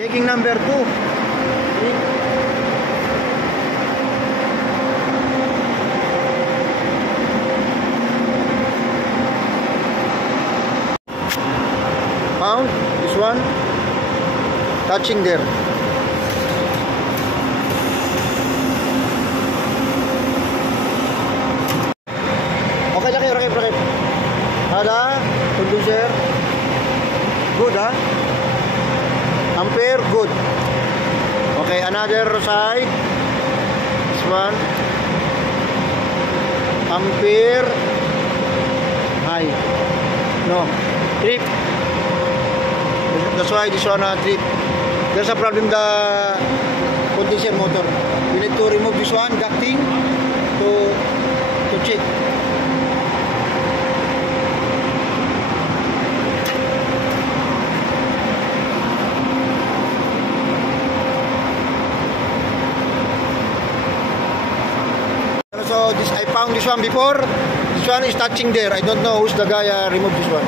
Checking number 2. Found this one, touching there. Okay, rakip. Ada condenser, good ha. Ampere, good. Okay, another side. This one, ampere, high. No, trip. That's why this one trip. There's a problem the condenser motor. We need to remove this one ducting to check. So this I found this one before. This one is touching there. I don't know who's the guy removed this one.